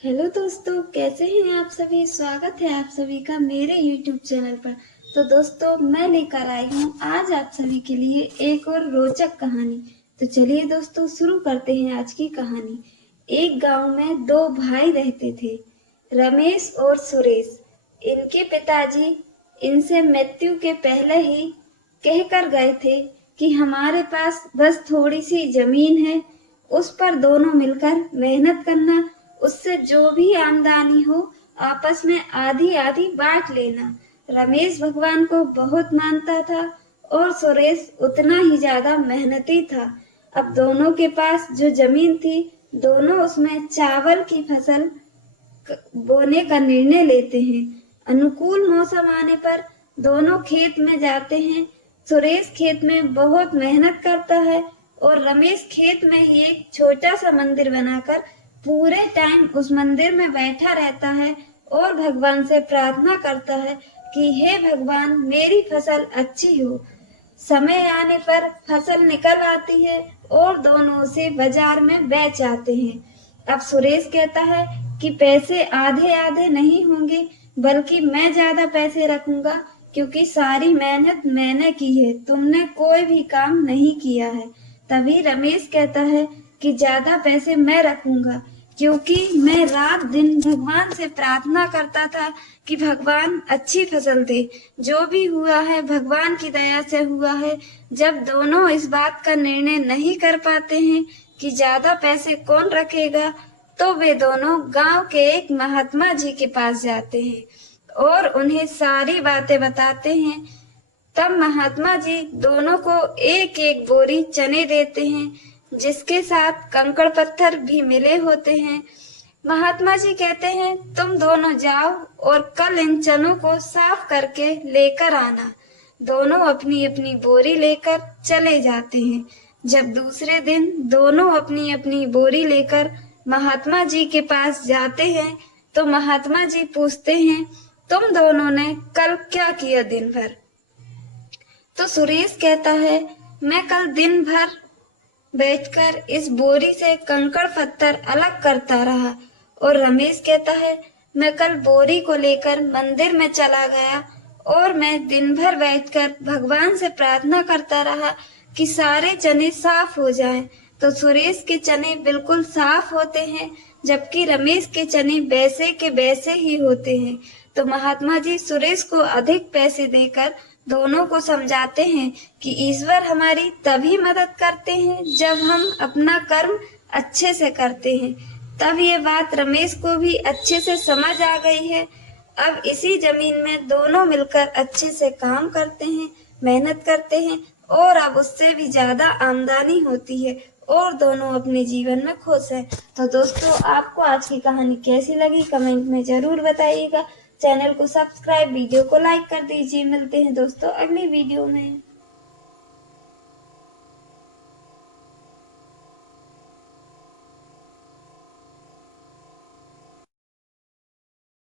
Hello दोस्तों, कैसे हैं आप सभी। स्वागत है आप सभी का मेरे YouTube चैनल पर। तो दोस्तों, मैं लेकर आई हूँ आज आप सभी के लिए एक और रोचक कहानी। तो चलिए दोस्तों, शुरू करते हैं आज की कहानी। एक गांव में दो भाई रहते थे, रमेश और सुरेश। इनके पिताजी इनसे मृत्यु के पहले ही कहकर गए थे कि हमारे पास बस थोड़ी सी जमीन है, उस पर दोनों मिलकर मेहनत करना, उससे जो भी आमदनी हो आपस में आधी आधी बांट लेना। रमेश भगवान को बहुत मानता था और सुरेश उतना ही ज्यादा मेहनती था। अब दोनों के पास जो जमीन थी, दोनों उसमें चावल की फसल बोने का निर्णय लेते हैं। अनुकूल मौसम आने पर दोनों खेत में जाते हैं। सुरेश खेत में बहुत मेहनत करता है और रमेश खेत में ही एक छोटा सा मंदिर बनाकर पूरे टाइम उस मंदिर में बैठा रहता है और भगवान से प्रार्थना करता है कि हे भगवान, मेरी फसल अच्छी हो। समय आने पर फसल निकल आती है और दोनों उसे बाजार में बेच आते हैं। अब सुरेश कहता है कि पैसे आधे आधे नहीं होंगे, बल्कि मैं ज्यादा पैसे रखूंगा, क्योंकि सारी मेहनत मैंने की है, तुमने कोई भी काम नहीं किया है। तभी रमेश कहता है कि ज्यादा पैसे मैं रखूंगा, क्योंकि मैं रात दिन भगवान से प्रार्थना करता था कि भगवान अच्छी फसल दे। जो भी हुआ है भगवान की दया से हुआ है। जब दोनों इस बात का निर्णय नहीं कर पाते हैं कि ज्यादा पैसे कौन रखेगा, तो वे दोनों गांव के एक महात्मा जी के पास जाते हैं और उन्हें सारी बातें बताते हैं। तब महात्मा जी दोनों को एक एक बोरी चने देते हैं, जिसके साथ कंकड़ पत्थर भी मिले होते हैं। महात्मा जी कहते हैं, तुम दोनों जाओ और कल इन चनों को साफ करके लेकर आना। दोनों अपनी अपनी बोरी लेकर चले जाते हैं। जब दूसरे दिन दोनों अपनी अपनी बोरी लेकर महात्मा जी के पास जाते हैं, तो महात्मा जी पूछते हैं, तुम दोनों ने कल क्या किया दिन भर। तो सुरेश कहता है, मैं कल दिन भर बैठकर इस बोरी से कंकड़ पत्थर अलग करता रहा। और रमेश कहता है, मैं कल बोरी को लेकर मंदिर में चला गया और मैं दिन भर बैठकर भगवान से प्रार्थना करता रहा कि सारे चने साफ हो जाएं। तो सुरेश के चने बिल्कुल साफ होते हैं, जबकि रमेश के चने वैसे के वैसे ही होते हैं। तो महात्मा जी सुरेश को अधिक पैसे देकर दोनों को समझाते हैं कि ईश्वर हमारी तभी मदद करते हैं जब हम अपना कर्म अच्छे से करते हैं। तब ये बात रमेश को भी अच्छे से समझ आ गई है। अब इसी जमीन में दोनों मिलकर अच्छे से काम करते हैं, मेहनत करते हैं और अब उससे भी ज्यादा आमदनी होती है और दोनों अपने जीवन में खुश हैं। तो दोस्तों, आपको आज की कहानी कैसी लगी कमेंट में जरूर बताइएगा। चैनल को सब्सक्राइब, वीडियो को लाइक कर दीजिए। मिलते हैं दोस्तों अगली वीडियो में।